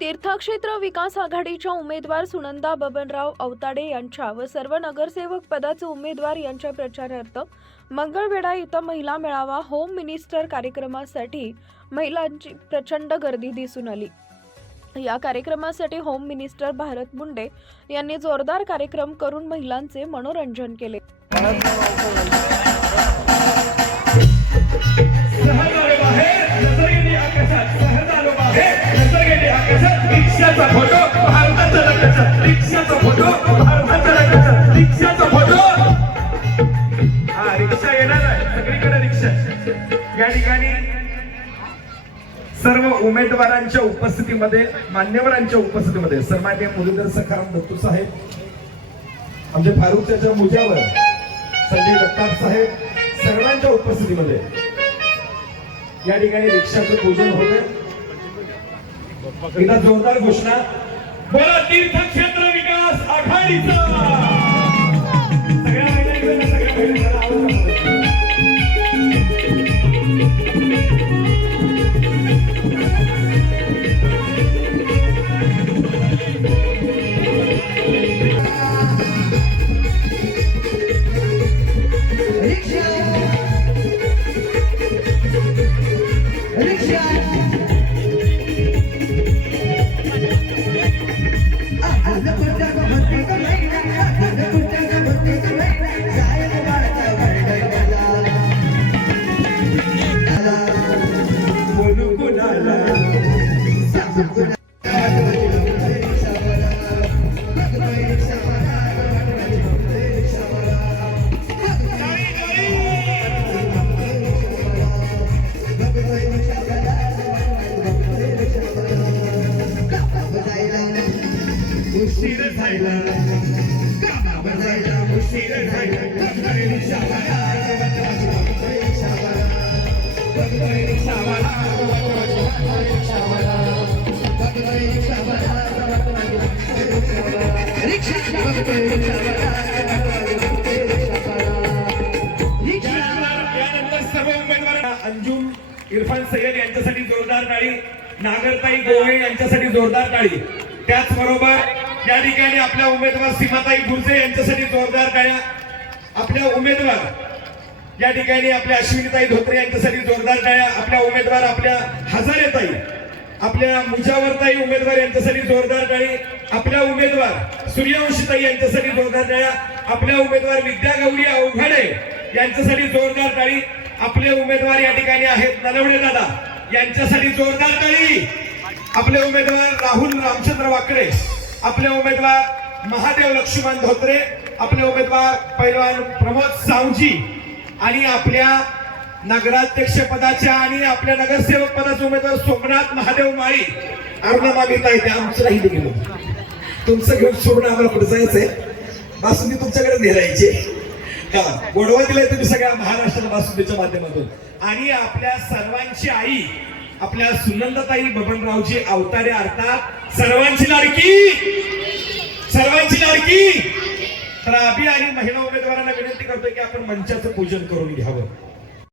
तीर्थक्षेत्र विकास आघाडीच्या उमेदवार सुनंदा बबनराव अवताडे यांच्या व सर्व नगरसेवक पदाचे उमेदवार यांच्या प्रचारार्थ मंगळवेढा इथं महिला मेळावा होम मिनिस्टर कार्यक्रमासाठी महिलांची प्रचंड गर्दी दिसून आली. या कार्यक्रमासाठी होम मिनिस्टर भारत मुंडे यांनी जोरदार कार्यक्रम करून महिलांचे मनोरंजन केले. या ठिकाणी सर्व उमेदवारांच्या उपस्थितीमध्ये मान्यवरांच्या उपस्थितीमध्ये सन्मान्य मुरलीधर सखाराम दत्तू साहेब. आमचे फारुखच्या त्याच्या मुजावर संजय जगताप साहेब सर्वांच्या उपस्थितीमध्ये या ठिकाणी रिक्षाचं पूजन होतं एकदा जोरदार घोषणा. बोला तीर्थक्षेत्र विकास आघाडीचा! सगळ्या महिला सगळ्या महिला Let's go. उशीर झाला. कामावर जायला उशीर झाला. रिक्षावाला यानंतर सर्व अंजुम इरफान सय्यद यांच्यासाठी जोरदार टाळी नागरताई गोवे यांच्यासाठी जोरदार टाळी त्याचबरोबर या ठिकाणी आपल्या उमेदवार सीमाताई गुरजे यांच्यासाठी जोरदार टाळ्या आपल्या उमेदवार या ठिकाणी आपल्या अश्विनीताई धोत्रे यांच्यासाठी जोरदार टाळ्या आपल्या उमेदवार आपल्या हजारेताई आपल्या मुजावरताई उमेदवार यांच्यासाठी जोरदार टाळी आपल्या उमेदवार सूर्यवंशीताई यांच्यासाठी जोरदार टाळ्या आपल्या उमेदवार विद्या गौरी अवघडे यांच्यासाठी जोरदार टाळी आपले उमेदवार या ठिकाणी आहेत नलवडे दादा यांच्यासाठी जोरदार टाळी आपले उमेदवार राहुल रामचंद्र वाकडे. आपले उमेदवार महादेव लक्ष्मण धोत्रे आपले उमेदवार पैलवान प्रमोद सावजी आणि आपल्या नगराध्यक्ष पदाच्या आणि आपल्या नगरसेवक पदाचे उमेदवार सोमनाथ महादेव माळी. अरुणा घेता येते आमचं राहिलं गेलो. तुमचं घेऊन सोडून आम्हाला पुढे जायचंय? बासुंदी तुमच्याकडे नेरायचे हा गोडवा दिलाय तुम्ही सगळ्या महाराष्ट्र बासुंदीच्या माध्यमातून. आणि आपल्या सर्वांची आई आपल्या सुनंदताई बबनरावजी अवतारे अर्थात सर्वांची लाडकी. सर्वांची लाडकी. तर आम्ही आणि महिला उमेदवारांना विनंती करतोय की आपण मंचाचं पूजन करून घ्यावं.